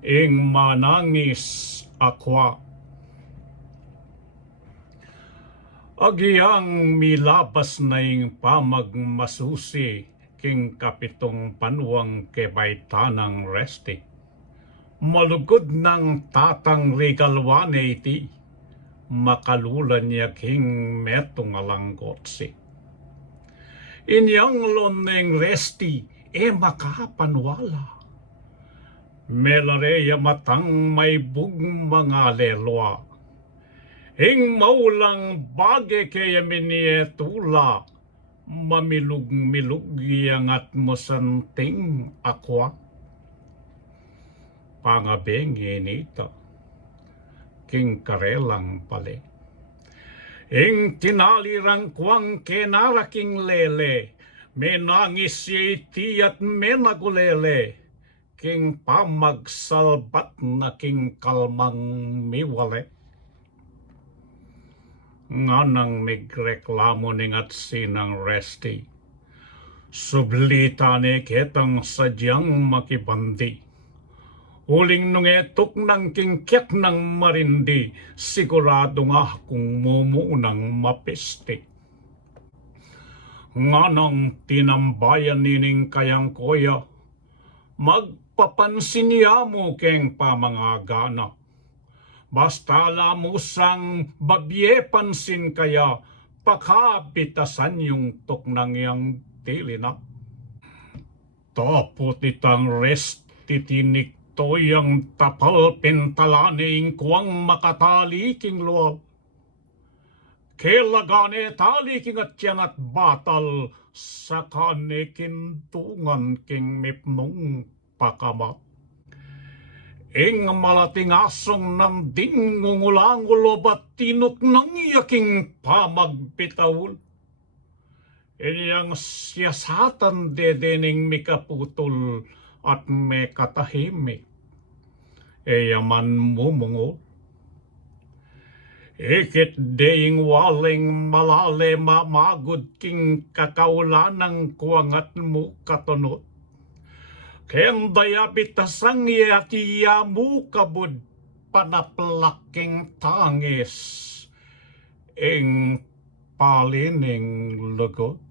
ing manangis akwa. Agiyang milabas na ing pamagmasusi king kapitong panuang kebaitanang resti. Malugod ng tatang regalwane iti, makalulan niya king metong alanggotsi. Inyang loneng resti makapanwala. Melareya matang may bug mga lelwa. Ing maulang bage kaya minietula, mamilug-milug yang at mosanting akwa. Pangabengin ito, king karelang pale. Ing tinalirang kwang kenaraking lele, menangis iti at menagulele, king pamagsalbat na king kalmang miwale. Nga nang nagreklamo ningat sinang resti. Sublita ni ketang sadyang makibandi. Uling nung etok ng kingkyak ng marindi, sigurado nga kung mumunang mapiste. Nga nang tinambayan nining kayang koya, magpapansin niya mo keng pamangagana. Basta lamusang babye pansin kaya, pakapitasan yung toknang yang tilina. Tapot itang restitinik to yung tapal pintalaning kuwang makatali king luwal. Kelagane tali king at yan at batal, sa kanikintungan king mipnong pakamat. Ing malating asong ng dingungulangulo ba't tinok ng iyaking pamagpitawul. Inyang siyasatan dedening mikaputol at may katahimik. Yaman mumungol. Ikit deing waling malale mamagod king kakaulanang kuwangat mo katunot. Kaya bitasang yatiya mo kabud panaplaking tangis ing palining lugot.